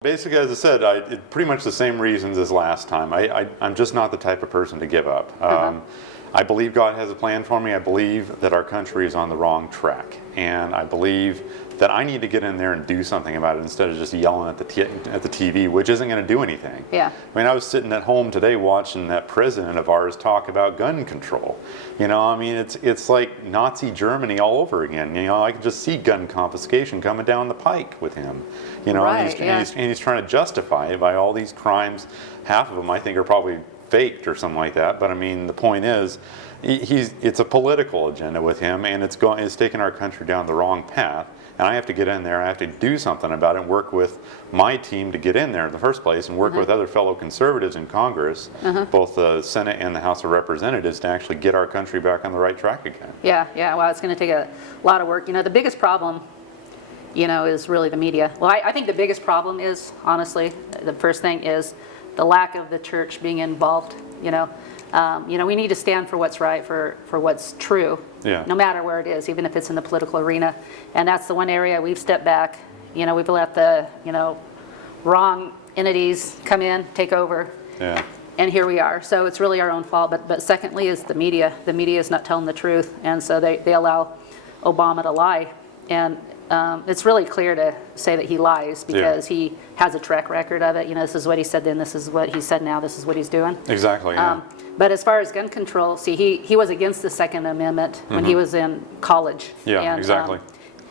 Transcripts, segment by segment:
Basically, as I said, pretty much the same reasons as last time. I'm just not the type of person to give up. I believe God has a plan for me. I believe that our country is on the wrong track. And I believe that I need to get in there and do something about it instead of just yelling at the TV, which isn't going to do anything. Yeah. I mean, I was sitting at home today watching that president of ours talk about gun control. You know, I mean, it's like Nazi Germany all over again. You know, I can just see gun confiscation coming down the pike with him. You know, Right, and he's trying to justify it by all these crimes. Half of them, I think, are probably faked or something like that. But I mean, the point is, it's a political agenda with him, and it's taking our country down the wrong path. And I have to get in there, I have to do something about it and work with my team to get in there in the first place and work with other fellow conservatives in Congress, both the Senate and the House of Representatives, to actually get our country back on the right track again. Yeah, well, it's going to take a lot of work. You know, the biggest problem, you know, is really the media. Well, I think the biggest problem is, honestly, the first thing is the lack of the church being involved, you know. We need to stand for what's right, for what's true, no matter where it is, even if it's in the political arena. And that's the one area we've stepped back. You know, we've let the, wrong entities come in, take over. Yeah. And here we are. So it's really our own fault. But secondly is the media. The media is not telling the truth. And so they allow Obama to lie. And it's really clear to say that he lies because he has a track record of it. You know, this is what he said then, this is what he said now, this is what he's doing. Exactly, yeah. But as far as gun control, see, he was against the Second Amendment when he was in college. Yeah, and, exactly.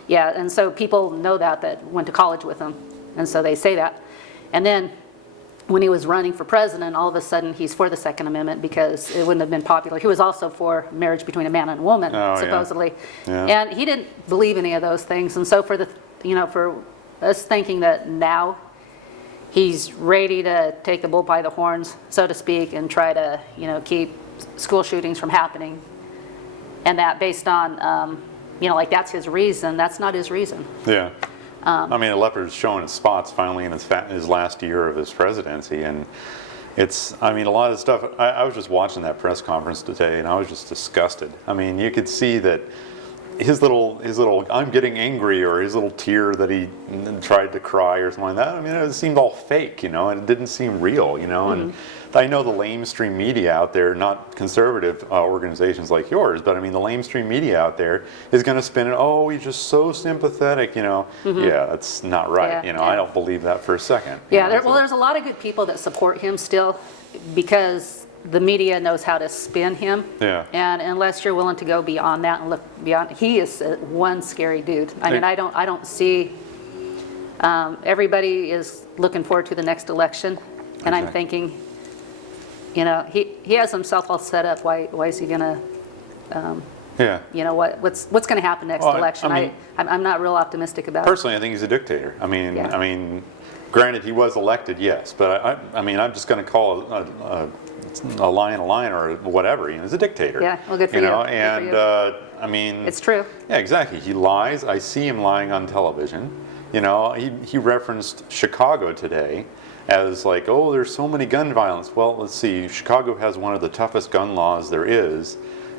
And so people know that went to college with him, and so they say that. And then when he was running for president, all of a sudden he's for the Second Amendment because it wouldn't have been popular. He was also for marriage between a man and a woman, supposedly. Yeah. And he didn't believe any of those things. And so for us thinking that now he's ready to take the bull by the horns, so to speak, and try to, keep school shootings from happening. And that based on, like that's his reason. That's not his reason. Yeah. I mean, the leopard's showing its spots finally in his last year of his presidency. And a lot of stuff, I was just watching that press conference today and I was just disgusted. I mean, you could see that his little I'm getting angry, or his little tear that he tried to cry or something like that. I mean, it seemed all fake, and it didn't seem real, and I know the lamestream media out there, not conservative organizations like yours, but I mean the lamestream media out there is going to spin it, oh, he's just so sympathetic, Yeah, that's not right, I don't believe that for a second. Yeah, there's a lot of good people that support him still because the media knows how to spin him. Yeah. And unless you're willing to go beyond that and look beyond, he is one scary dude. I mean, I don't see. Everybody is looking forward to the next election, and I'm thinking, he has himself all set up. Why is he gonna? What's going to happen next election? I'm not real optimistic about it. Personally, I think he's a dictator. I mean, granted, he was elected, yes, but I'm just going to call a lion or whatever. He's a dictator. Yeah, well, good for you. And it's true. Yeah, exactly. He lies. I see him lying on television. He referenced Chicago today as like, oh, there's so many gun violence. Well, let's see. Chicago has one of the toughest gun laws there is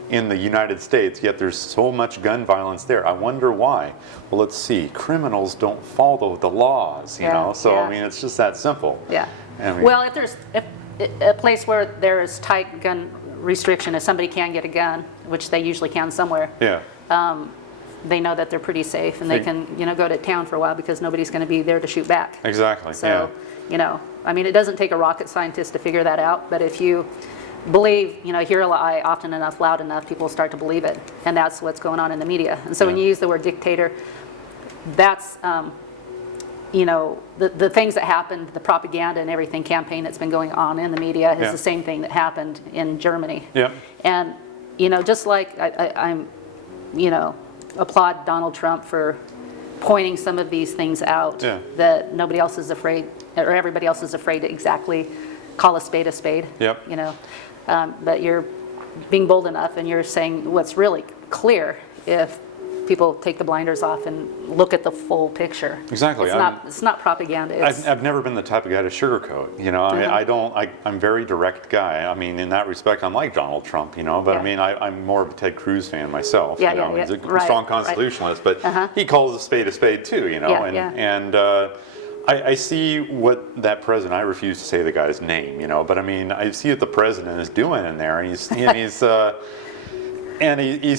in the United States, yet there's so much gun violence there. I wonder why. Well, let's see. Criminals don't follow the laws, So I mean, it's just that simple. Yeah. Well, if there's a place where there is tight gun restriction, if somebody can get a gun, which they usually can somewhere, they know that they're pretty safe, and they can go to town for a while because nobody's going to be there to shoot back. Exactly. So it doesn't take a rocket scientist to figure that out, but if you believe, hear a lie often enough, loud enough, people start to believe it, and that's what's going on in the media. And so when you use the word dictator, that's the things that happened, the propaganda and everything campaign that's been going on in the media is the same thing that happened in Germany. Yeah. And just like I'm applaud Donald Trump for pointing some of these things out that nobody else is afraid, or everybody else is afraid to exactly call a spade a spade. Yep. But you're being bold enough, and you're saying what's really clear if people take the blinders off and look at the full picture. Exactly. It's not propaganda. I've never been the type of guy to sugarcoat. I'm a very direct guy. I mean, in that respect, I'm like Donald Trump. But I mean, I'm more of a Ted Cruz fan myself. He's a strong constitutionalist, but he calls a spade too. I see what that president, I refuse to say the guy's name, but I mean, I see what the president is doing in there, and he's he's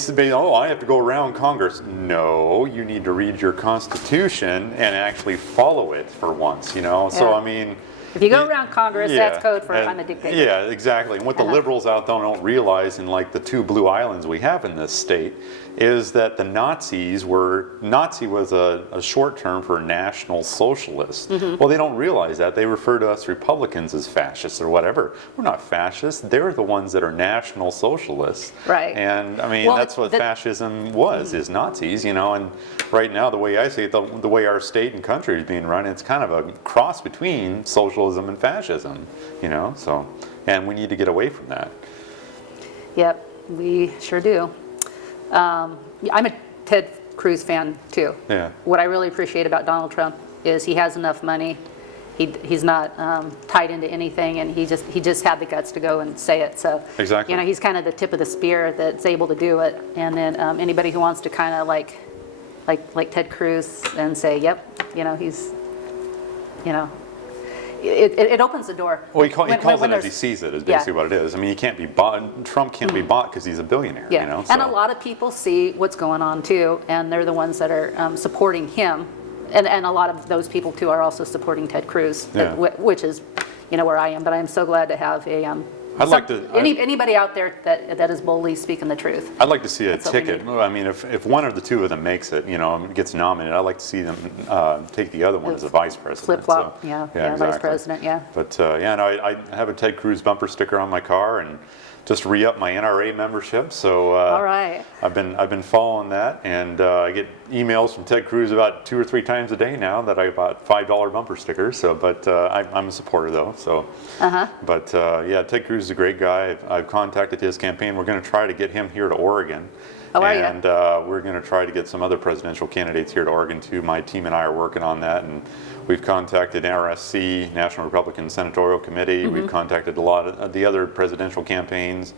saying, oh, I have to go around Congress. No, you need to read your Constitution and actually follow it for once, So, I mean... If you go around Congress, that's code for I'm a dictator. Yeah, exactly. And what the liberals out there don't realize in like the 2 blue islands we have in this state is that the Nazi was a short term for National Socialist. Well, they don't realize that. They refer to us Republicans as fascists or whatever. We're not fascists. They're the ones that are National Socialists. Right. And I mean, that's what fascism was, is Nazis, and right now the way I see it, the way our state and country is being run, it's kind of a cross between socialism and fascism, so, and we need to get away from that. Yep, we sure do. I'm a Ted Cruz fan too. Yeah. What I really appreciate about Donald Trump is he has enough money. He's not tied into anything, and he just had the guts to go and say it. So exactly. He's kind of the tip of the spear that's able to do it. And then anybody who wants to kind of like Ted Cruz and say, yep, he's, It opens the door. Well, he calls it as he sees it, is basically what it is. I mean, he can't be bought. Trump can't be bought because he's a billionaire. Yeah, So. And a lot of people see what's going on too, and they're the ones that are supporting him. And a lot of those people too are also supporting Ted Cruz, which is, where I am. But I'm so glad to have anybody out there that is boldly speaking the truth. I'd like to see a ticket. I mean, if one of the 2 of them makes it, gets nominated, I'd like to see them take the other one as a vice president. Flip flop, so, exactly. Vice president, yeah. But I have a Ted Cruz bumper sticker on my car and just re-up my NRA membership. So all right. I've been following that, and I get emails from Ted Cruz about 2 or 3 times a day now that I bought $5 bumper stickers. So, but I'm a supporter though. So, but Ted Cruz is a great guy. I've contacted his campaign. We're going to try to get him here to Oregon. Oh, are you? And we're going to try to get some other presidential candidates here to Oregon too. My team and I are working on that, and we've contacted NRSC, National Republican Senatorial Committee. We've contacted a lot of the other presidential campaigns.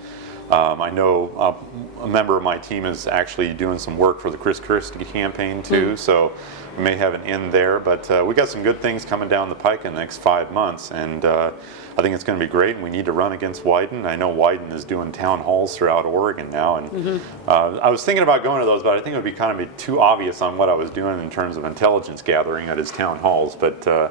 I know a member of my team is actually doing some work for the Chris Christie campaign too, so we may have an in there. But we got some good things coming down the pike in the next 5 months, and I think it's going to be great, and we need to run against Wyden. I know Wyden is doing town halls throughout Oregon now, and I was thinking about going to those, but I think it would be kind of too obvious on what I was doing in terms of intelligence gathering at his town halls. But I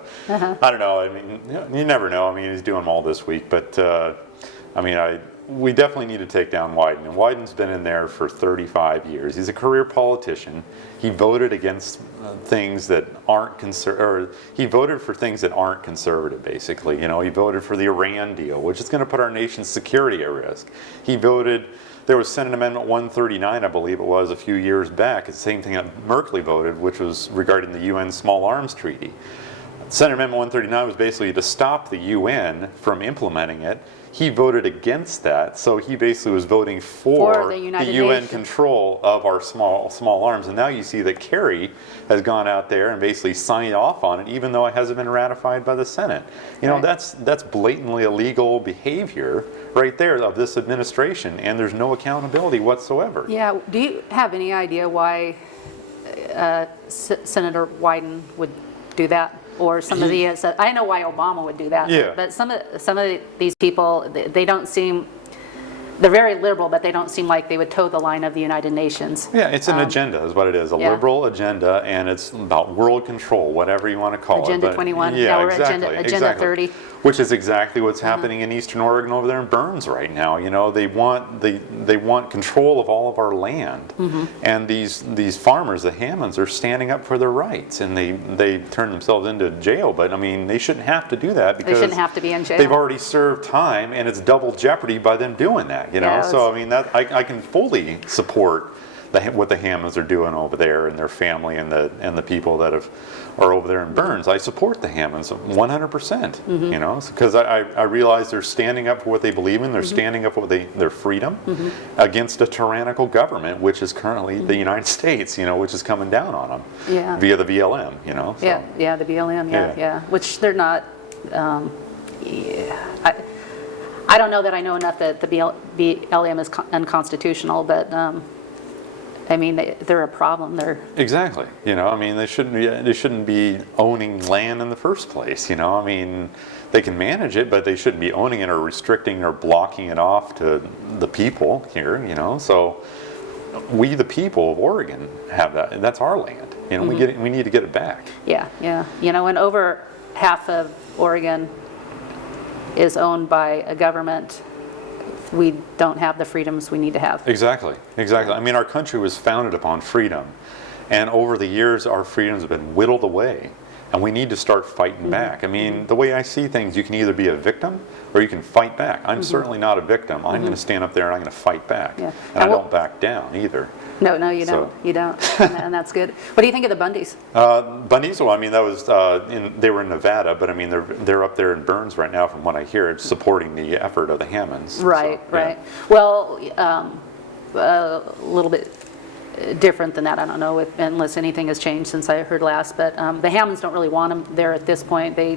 don't know. I mean, you never know. I mean, he's doing them all this week, but I mean, we definitely need to take down Wyden, and Wyden's been in there for 35 years. He's a career politician. He voted against things that aren't he voted for things that aren't conservative, basically. He voted for the Iran deal, which is going to put our nation's security at risk. He voted, there was Senate Amendment 139, I believe it was, a few years back. It's the same thing that Merkley voted, which was regarding the UN Small Arms Treaty. Senate Amendment 139 was basically to stop the UN from implementing it. He voted against that, so he basically was voting for the UN control of our small arms. And now you see that Kerry has gone out there and basically signed off on it, even though it hasn't been ratified by the Senate. That's blatantly illegal behavior right there of this administration, and there's no accountability whatsoever. Yeah. Do you have any idea why Senator Wyden would do that? Or some of the, I know why Obama would do that. Yeah. But some of these people, they don't seem, they're very liberal, but they don't seem like they would toe the line of the United Nations. Yeah, it's an agenda is what it is, a liberal agenda, and it's about world control, whatever you want to call Agenda it. 21, yeah, we're Agenda 30. Which is exactly what's happening in Eastern Oregon over there in Burns right now. They want control of all of our land, and these farmers, the Hammonds, are standing up for their rights, and they turn themselves into jail. But I mean, they shouldn't have to do that because they shouldn't have to be in jail. They've already served time, and it's double jeopery by them doing that. So I mean, that I can fully support what the Hammonds are doing over there, and their family, and the people that are over there in Burns. I support the Hammonds 100%. Because I realize they're standing up for what they believe in. They're standing up for their freedom against a tyrannical government, which is currently the United States. Which is coming down on them via the BLM. So. Yeah, the BLM. Yeah. Which they're not. I don't know that I know enough that the BLM is unconstitutional, but I mean, they're a problem. Exactly. You know, I mean, they shouldn't be owning land in the first place. You know, I mean, they can manage it, but they shouldn't be owning it or restricting or blocking it off to the people here. You know, so we, the people of Oregon, have that, and that's our land. You know, we need to get it back. Yeah, yeah. You know, and over half of Oregon is owned by a government. We don't have the freedoms we need to have. Exactly, exactly. I mean, our country was founded upon freedom, and over the years, our freedoms have been whittled away, and we need to start fighting back. I mean, the way I see things, you can either be a victim or you can fight back. I'm certainly not a victim. I'm going to stand up there and I'm going to fight back, and I don't back down either. No, you don't. You don't, and that's good. What do you think of the Bundys? Bundys, well, I mean, that was they were in Nevada, but I mean, they're up there in Burns right now, from what I hear, supporting the effort of the Hammonds. Right, so, right. Well, a little bit different than that. I don't know unless anything has changed since I heard last. But the Hammonds don't really want them there at this point. They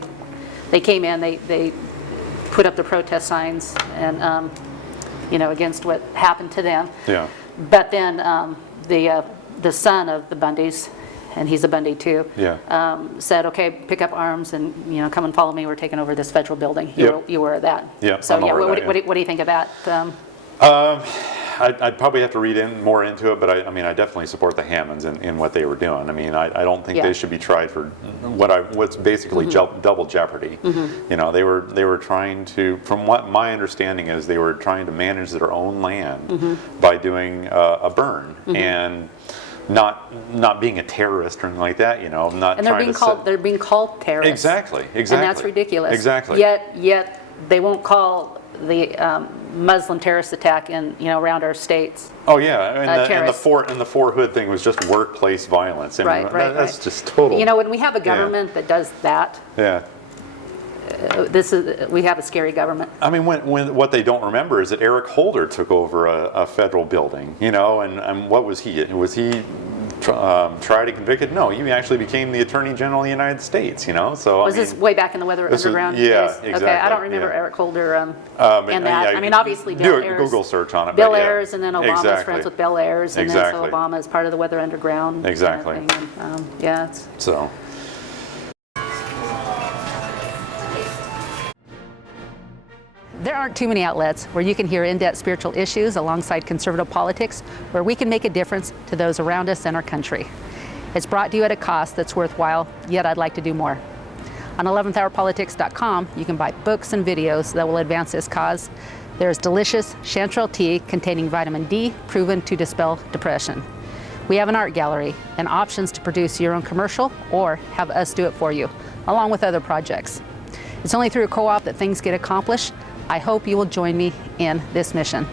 came in, they put up the protest signs, and you know, against what happened to them. Yeah. But then the son of the Bundys, and he's a Bundy too, said, "Okay, pick up arms and, you know, come and follow me. We're taking over this federal building." You were at that. Yeah. So yeah, what do you think of that? I'd probably have to read more into it, but I mean, I definitely support the Hammonds in what they were doing. I mean, I don't think they should be tried for what's basically double jeopardy. You know, they were trying to, from what my understanding is, they were trying to manage their own land by doing a burn and not being a terrorist or anything like that. You know, not. And they're being called terrorists. Exactly. And that's ridiculous. Exactly. Yet they won't call the Muslim terrorist attack around our states. Oh yeah, and the Fort Hood thing was just workplace violence. I mean, that's just total. You know, when we have a government that does that, we have a scary government. I mean, when what they don't remember is that Eric Holder took over a federal building. You know, and what was he? Was he tried and convicted? No, he actually became the Attorney General of the United States. You know, so was this way back in the Weather Underground days? Exactly. Okay, I don't remember Eric Holder and that. I mean, obviously Bill Ayers. Do a Google search on it. Bill Ayers, and then Obama was friends with Bill Ayers, and then so Obama is part of the Weather Underground. Exactly. Kind of thing. And, so. There aren't too many outlets where you can hear in-depth spiritual issues alongside conservative politics, where we can make a difference to those around us and our country. It's brought to you at a cost that's worthwhile, yet I'd like to do more. On 11thhourpolitics.com, you can buy books and videos that will advance this cause. There's delicious chanterelle tea containing vitamin D, proven to dispel depression. We have an art gallery and options to produce your own commercial or have us do it for you, along with other projects. It's only through a co-op that things get accomplished. I hope you will join me in this mission.